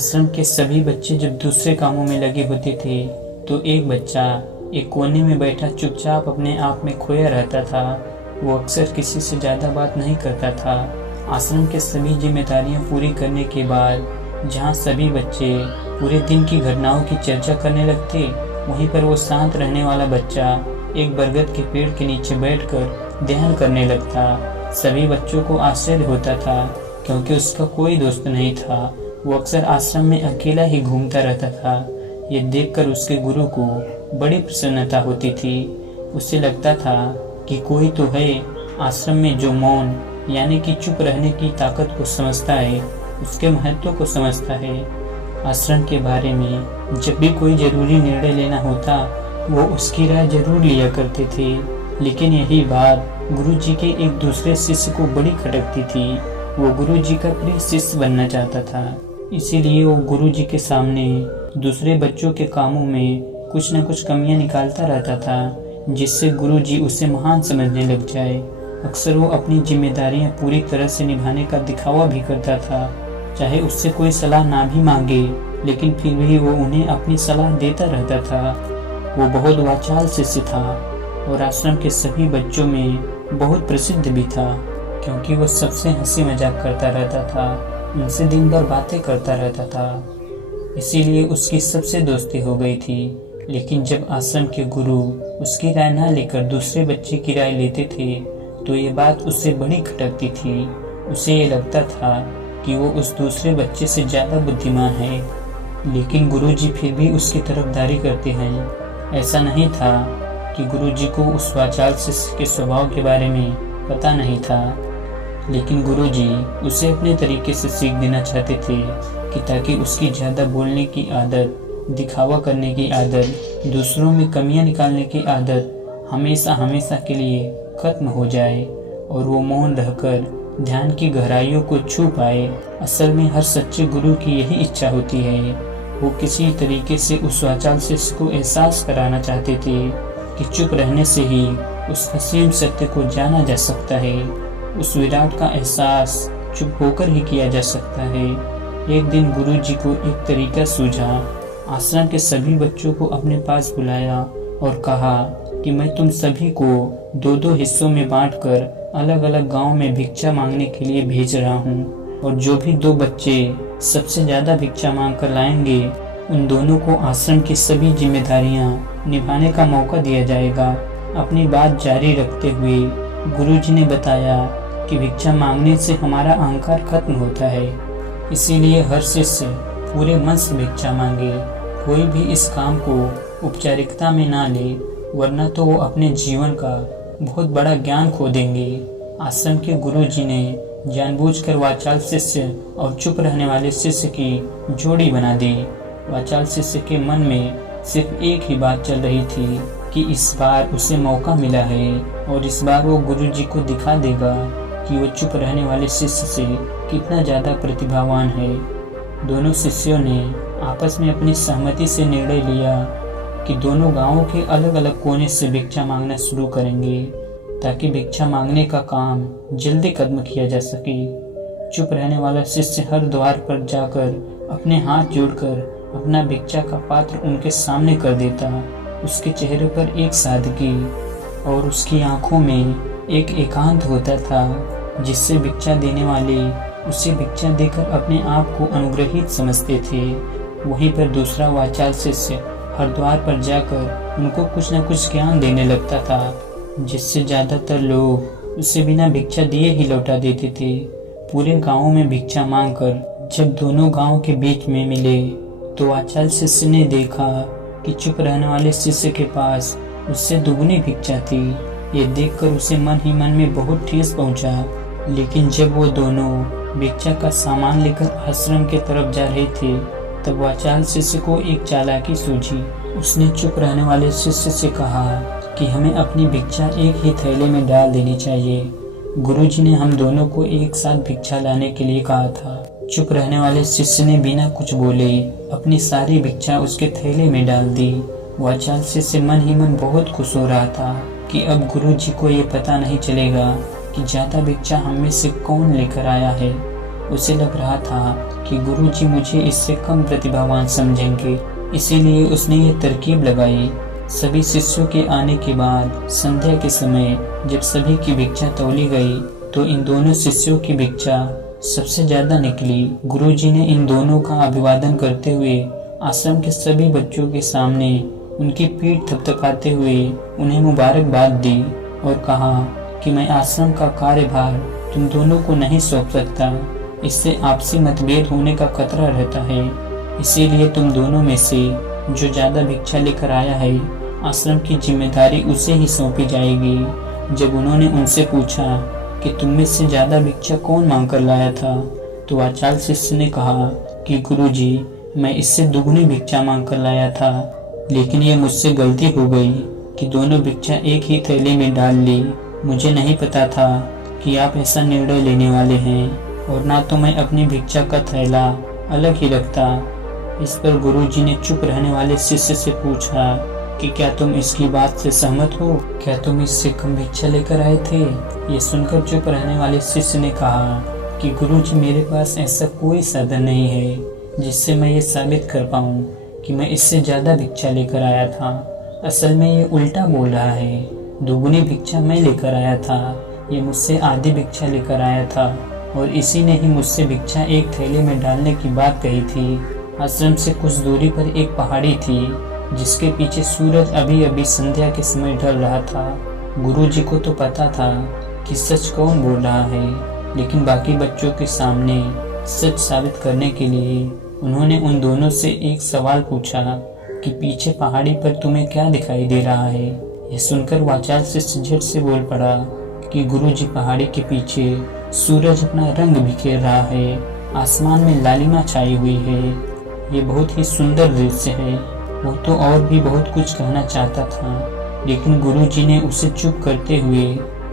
आश्रम के सभी बच्चे जब दूसरे कामों में लगे होते थे तो एक बच्चा एक कोने में बैठा चुपचाप अपने आप में खोया रहता था। वो अक्सर किसी से ज़्यादा बात नहीं करता था। आश्रम के सभी जिम्मेदारियां पूरी करने के बाद जहां सभी बच्चे पूरे दिन की घटनाओं की चर्चा करने लगते, वहीं पर वो शांत रहने वाला बच्चा एक बरगद के पेड़ के नीचे बैठकर ध्यान करने लगता। सभी बच्चों को आश्चर्य होता था क्योंकि उसका कोई दोस्त नहीं था। वो अक्सर आश्रम में अकेला ही घूमता रहता था। ये देखकर उसके गुरु को बड़ी प्रसन्नता होती थी। उसे लगता था कि कोई तो है आश्रम में जो मौन यानी कि चुप रहने की ताकत को समझता है, उसके महत्व को समझता है। आश्रम के बारे में जब भी कोई जरूरी निर्णय लेना होता वो उसकी राय जरूर लिया करते थे, लेकिन यही बात गुरुजी के एक दूसरे शिष्य को बड़ी खटकती थी। वो गुरुजी का प्रिय शिष्य बनना चाहता था, इसीलिए वो गुरुजी के सामने दूसरे बच्चों के कामों में कुछ न कुछ कमियां निकालता रहता था, जिससे गुरुजी उसे महान समझने लग जाए। अक्सर वो अपनी जिम्मेदारियां पूरी तरह से निभाने का दिखावा भी करता था, चाहे उससे कोई सलाह ना भी मांगे, लेकिन फिर भी वो उन्हें अपनी सलाह देता रहता था। वो बहुत वाचाल शिष्य था और आश्रम के सभी बच्चों में बहुत प्रसिद्ध भी था, क्योंकि वो सबसे हंसी मजाक करता रहता था, उनसे दिन भर बातें करता रहता था। इसीलिए उसकी सबसे दोस्ती हो गई थी। लेकिन जब आश्रम के गुरु उसकी राय ना लेकर दूसरे बच्चे की राय लेते थे तो ये बात उससे बड़ी खटकती थी। उसे ये लगता था कि वो उस दूसरे बच्चे से ज़्यादा बुद्धिमान है, लेकिन गुरुजी फिर भी उसकी तरफदारी करते हैं। ऐसा नहीं था कि गुरुजी को उस वाचाल शिष्य के स्वभाव के बारे में पता नहीं था, लेकिन गुरुजी उसे अपने तरीके से सीख देना चाहते थे कि ताकि उसकी ज़्यादा बोलने की आदत, दिखावा करने की आदत, दूसरों में कमियां निकालने की आदत हमेशा हमेशा के लिए खत्म हो जाए और वो मौन रहकर ध्यान की गहराइयों को छू पाए। असल में हर सच्चे गुरु की यही इच्छा होती है। वो किसी तरीके से उस वाचाल शिष्य को एहसास कराना चाहते थे कि चुप रहने से ही उस असीम सत्य को जाना जा सकता है। उस विराट का एहसास चुप होकर ही किया जा सकता है। एक दिन गुरुजी को एक तरीका सूझा। आश्रम के सभी बच्चों को अपने पास बुलाया और कहा कि मैं तुम सभी को दो दो हिस्सों में बांटकर अलग अलग गांव में भिक्षा मांगने के लिए भेज रहा हूं, और जो भी दो बच्चे सबसे ज्यादा भिक्षा मांग कर लाएंगे उन दोनों को आश्रम की सभी जिम्मेदारियां निभाने का मौका दिया जाएगा। अपनी बात जारी रखते हुए गुरुजी ने बताया कि भिक्षा मांगने से हमारा अहंकार खत्म होता है, इसीलिए हर शिष्य पूरे मन से भिक्षा मांगे। कोई भी इस काम को औपचारिकता में ना ले, वरना तो वो अपने जीवन का बहुत बड़ा ज्ञान खो देंगे। आश्रम के गुरुजी ने जानबूझकर वाचाल शिष्य और चुप रहने वाले शिष्य की जोड़ी बना दी। वाचाल शिष्य के मन में सिर्फ एक ही बात चल रही थी कि इस बार उसे मौका मिला है और इस बार वो गुरुजी को दिखा देगा कि वो चुप रहने वाले शिष्य से कितना ज़्यादा प्रतिभावान है। दोनों शिष्यों ने आपस में अपनी सहमति से निर्णय लिया कि दोनों गांवों के अलग अलग कोने से भिक्षा मांगना शुरू करेंगे, ताकि भिक्षा मांगने का काम जल्दी खत्म किया जा सके। चुप रहने वाला शिष्य हर द्वार पर जाकर अपने हाथ जोड़कर अपना भिक्षा का पात्र उनके सामने कर देता। उसके चेहरे पर एक सादगी और उसकी आंखों में एक एकांत होता था, जिससे भिक्षा देने वाले उसे भिक्षा देकर अपने आप को अनुग्रहित समझते थे। वहीं पर दूसरा वाचाल शिष्य हर द्वार पर जाकर उनको कुछ न कुछ ज्ञान देने लगता था, जिससे ज़्यादातर लोग उसे बिना भिक्षा दिए ही लौटा देते थे। पूरे गाँव में भिक्षा मांगकर जब दोनों गाँव के बीच में मिले तो वाचाल शिष्य ने देखा कि चुप रहने वाले शिष्य के पास उससे दुगनी भिक्षा थी। ये देखकर उसे मन ही मन में बहुत ठेस पहुंचा। लेकिन जब वो दोनों भिक्षा का सामान लेकर आश्रम के तरफ जा रहे थे तब वाचाल शिष्य को एक चालाकी सूझी। उसने चुप रहने वाले शिष्य से कहा कि हमें अपनी भिक्षा एक ही थैले में डाल देनी चाहिए। गुरुजी ने हम दोनों को एक साथ भिक्षा लाने के लिए कहा था। चुप रहने वाले शिष्य ने बिना कुछ बोले अपनी सारी भिक्षा उसके थैले में डाल दी। वाचाल शिष्य मन ही मन बहुत खुश हो रहा था कि अब गुरुजी को ये पता नहीं चलेगा कि ज्यादा भिक्षा हम में से कौन लेकर आया है। उसे लग रहा था कि गुरुजी मुझे इससे कम प्रतिभावान समझेंगे, इसीलिए उसने ये तरकीब लगाई। सभी शिष्यों के आने के बाद संध्या के समय जब सभी की भिक्षा तौली गई तो इन दोनों शिष्यों की भिक्षा सबसे ज्यादा निकली। गुरुजी ने इन दोनों का अभिवादन करते हुए आश्रम के सभी बच्चों के सामने उनकी पीठ थपथपाते हुए उन्हें मुबारकबाद दी और कहा कि मैं आश्रम का कार्यभार तुम दोनों को नहीं सौंप सकता, इससे आपसी मतभेद होने का खतरा रहता है। इसीलिए तुम दोनों में से जो ज्यादा भिक्षा लेकर आया है, आश्रम की जिम्मेदारी उसे ही सौंपी जाएगी। जब उन्होंने उनसे पूछा कि तुम में से ज्यादा भिक्षा कौन मांग कर लाया था, तो वाचाल शिष्य ने कहा कि गुरुजी, मैं इससे दुगनी भिक्षा मांग कर लाया था, लेकिन ये मुझसे गलती हो गई कि दोनों भिक्षा एक ही थैली में डाल ली। मुझे नहीं पता था कि आप ऐसा निर्णय लेने वाले हैं, और ना तो मैं अपनी भिक्षा का थैला अलग ही रखता। इस पर गुरुजी ने चुप रहने वाले शिष्य से पूछा कि क्या तुम इसकी बात से सहमत हो? क्या तुम इससे कम भिक्षा लेकर आए थे? ये सुनकर चुप रहने वाले शिष्य ने कहा कि गुरुजी, मेरे पास ऐसा कोई साधन नहीं है जिससे मैं ये साबित कर पाऊँ कि मैं इससे ज्यादा भिक्षा लेकर आया था। असल में ये उल्टा बोल रहा है, दुगुनी भिक्षा मैं लेकर आया था, ये मुझसे आधी भिक्षा लेकर आया था, और इसी ने ही मुझसे भिक्षा एक थैले में डालने की बात कही थी। आश्रम से कुछ दूरी पर एक पहाड़ी थी जिसके पीछे सूरज अभी अभी संध्या के समय ढल रहा था। गुरुजी को तो पता था कि सच कौन बोल रहा है, लेकिन बाकी बच्चों के सामने सच साबित करने के लिए उन्होंने उन दोनों से एक सवाल पूछा कि पीछे पहाड़ी पर तुम्हें क्या दिखाई दे रहा है? यह सुनकर वाचाल से झट से बोल पड़ा कि गुरुजी, पहाड़ी के पीछे सूरज अपना रंग बिखेर रहा है, आसमान में लालिमा छाई हुई है, ये बहुत ही सुंदर दृश्य है। वो तो और भी बहुत कुछ कहना चाहता था, लेकिन गुरुजी ने उसे चुप करते हुए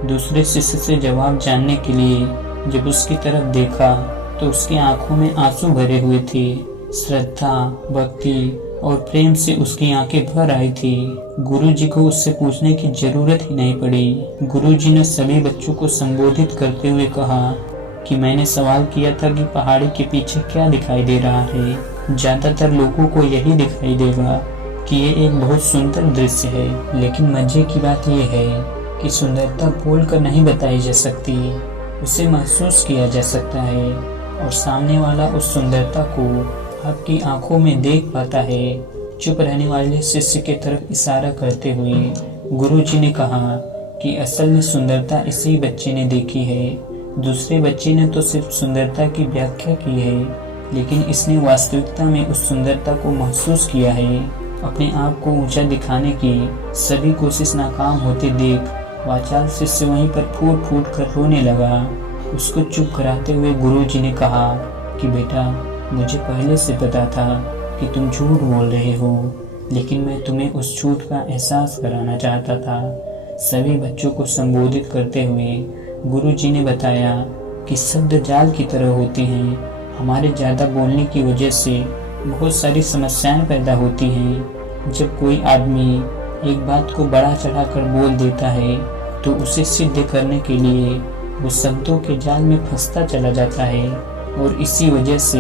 दूसरे शिष्य से जवाब जानने के लिए जब उसकी तरफ देखा तो उसकी आंखों में आंसू भरे हुए थे। श्रद्धा, भक्ति और प्रेम से उसकी आंखें भर आई थी। गुरुजी को उससे पूछने की जरूरत ही नहीं पड़ी। गुरुजी ने सभी बच्चों को संबोधित करते हुए कहा कि मैंने सवाल किया था कि पहाड़ी के पीछे क्या दिखाई दे रहा है। ज्यादातर लोगों को यही दिखाई देगा कि ये एक बहुत सुंदर दृश्य है, लेकिन मजे की बात यह है कि सुंदरता बोलकर नहीं बताई जा सकती, उसे महसूस किया जा सकता है, और सामने वाला उस सुंदरता को आपकी आंखों में देख पाता है। चुप रहने वाले शिष्य की तरफ इशारा करते हुए गुरुजी ने कहा कि असल में सुंदरता इसी बच्चे ने देखी है, दूसरे बच्चे ने तो सिर्फ सुंदरता की व्याख्या की है, लेकिन इसने वास्तविकता में उस सुंदरता को महसूस किया है। अपने आप को ऊंचा दिखाने की सभी कोशिश नाकाम होते देख वाचाल शिष्य वहीं पर फूट फूट कर रोने लगा। उसको चुप कराते हुए गुरुजी ने कहा कि बेटा, मुझे पहले से पता था कि तुम झूठ बोल रहे हो, लेकिन मैं तुम्हें उस झूठ का एहसास कराना चाहता था। सभी बच्चों को संबोधित करते हुए गुरुजी ने बताया कि शब्द जाल की तरह होते हैं, हमारे ज़्यादा बोलने की वजह से बहुत सारी समस्याएं पैदा होती हैं। जब कोई आदमी एक बात को बड़ा चढ़ाकर बोल देता है तो उसे सिद्ध करने के लिए वो शब्दों के जाल में फंसता चला जाता है, और इसी वजह से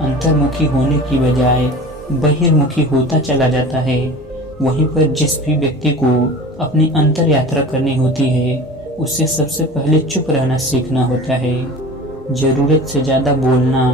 अंतर्मुखी होने की बजाय बहिर्मुखी होता चला जाता है। वहीं पर जिस भी व्यक्ति को अपनी अंतर यात्रा करनी होती है, उसे सबसे पहले चुप रहना सीखना होता है। जरूरत से ज़्यादा बोलना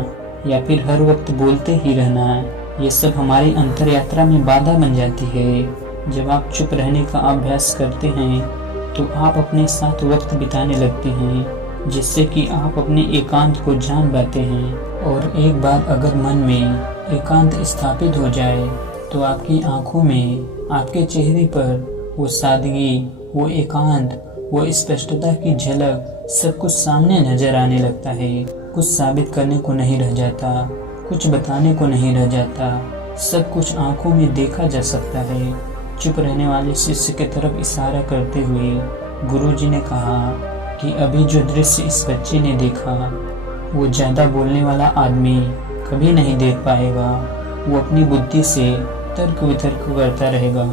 या फिर हर वक्त बोलते ही रहना, ये सब हमारी अंतर यात्रा में बाधा बन जाती है। जब आप चुप रहने का अभ्यास करते हैं तो आप अपने साथ वक्त बिताने लगते हैं, जिससे कि आप अपने एकांत को जान पाते हैं। और एक बार अगर मन में एकांत स्थापित हो जाए तो आपकी आंखों में, आपके चेहरे पर वो सादगी, वो एकांत, वो स्पष्टता की झलक सब कुछ सामने नजर आने लगता है। कुछ साबित करने को नहीं रह जाता, कुछ बताने को नहीं रह जाता, सब कुछ आंखों में देखा जा सकता है। चुप रहने वाले शिष्य की तरफ इशारा करते हुए गुरुजी ने कहा कि अभी जो दृश्य इस बच्चे ने देखा वो ज़्यादा बोलने वाला आदमी कभी नहीं देख पाएगा। वो अपनी बुद्धि से तर्क वितर्क करता रहेगा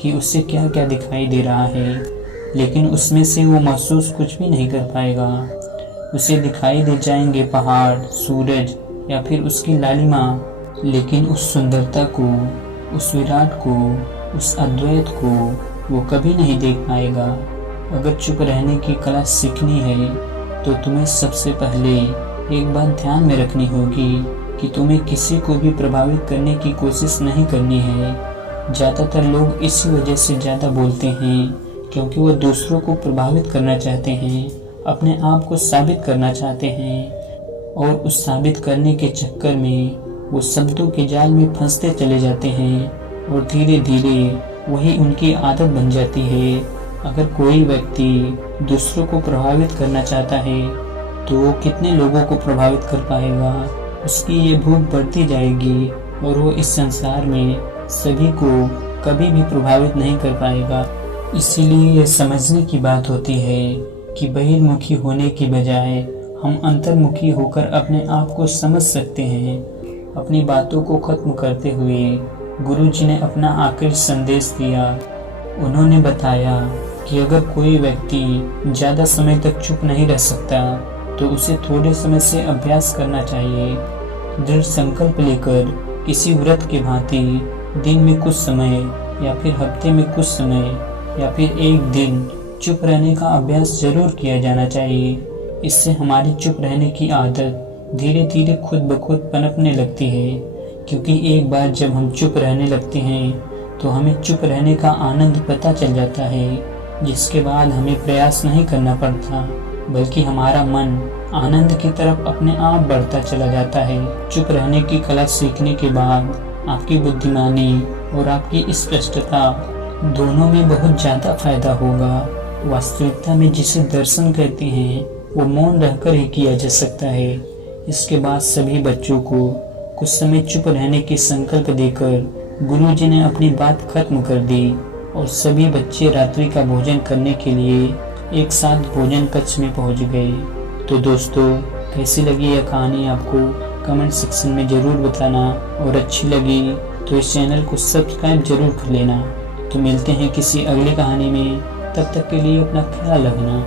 कि उससे क्या क्या दिखाई दे रहा है, लेकिन उसमें से वो महसूस कुछ भी नहीं कर पाएगा। उसे दिखाई दे जाएंगे पहाड़, सूरज या फिर उसकी लालिमा, लेकिन उस सुंदरता को, उस विराट को, उस अद्वैत को वो कभी नहीं देख पाएगा। अगर चुप रहने की कला सीखनी है तो तुम्हें सबसे पहले एक बात ध्यान में रखनी होगी कि तुम्हें किसी को भी प्रभावित करने की कोशिश नहीं करनी है। ज़्यादातर लोग इसी वजह से ज़्यादा बोलते हैं क्योंकि वो दूसरों को प्रभावित करना चाहते हैं, अपने आप को साबित करना चाहते हैं और उस साबित करने के चक्कर में वो शब्दों के जाल में फंसते चले जाते हैं और धीरे धीरे वही उनकी आदत बन जाती है। अगर कोई व्यक्ति दूसरों को प्रभावित करना चाहता है तो वो कितने लोगों को प्रभावित कर पाएगा। उसकी ये भूख बढ़ती जाएगी और वो इस संसार में सभी को कभी भी प्रभावित नहीं कर पाएगा। इसीलिए ये समझने की बात होती है कि बहिर्मुखी होने की बजाय हम अंतर्मुखी होकर अपने आप को समझ सकते हैं। अपनी बातों को खत्म करते हुए गुरुजी ने अपना आखिरी संदेश दिया। उन्होंने बताया कि अगर कोई व्यक्ति ज़्यादा समय तक चुप नहीं रह सकता तो उसे थोड़े समय से अभ्यास करना चाहिए। दृढ़ संकल्प लेकर किसी व्रत के भांति दिन में कुछ समय या फिर हफ्ते में कुछ समय या फिर एक दिन चुप रहने का अभ्यास जरूर किया जाना चाहिए। इससे हमारी चुप रहने की आदत धीरे धीरे खुद ब खुद पनपने लगती है, क्योंकि एक बार जब हम चुप रहने लगते हैं तो हमें चुप रहने का आनंद पता चल जाता है, जिसके बाद हमें प्रयास नहीं करना पड़ता बल्कि हमारा मन आनंद की तरफ अपने आप बढ़ता चला जाता है। चुप रहने की कला सीखने के बाद आपकी बुद्धिमानी और आपकी स्पष्टता दोनों में बहुत ज़्यादा फायदा होगा। वास्तविकता में जिसे दर्शन कहते हैं वो मौन रहकर ही किया जा सकता है। इसके बाद सभी बच्चों को कुछ समय चुप रहने की संकल्प देकर गुरुजी ने अपनी बात खत्म कर दी और सभी बच्चे रात्रि का भोजन करने के लिए एक साथ भोजन कक्ष में पहुंच गए। तो दोस्तों, कैसी लगी यह कहानी आपको कमेंट सेक्शन में ज़रूर बताना, और अच्छी लगी तो इस चैनल को सब्सक्राइब जरूर कर लेना। तो मिलते हैं किसी अगली कहानी में, तब तक के लिए अपना ख्याल रखना।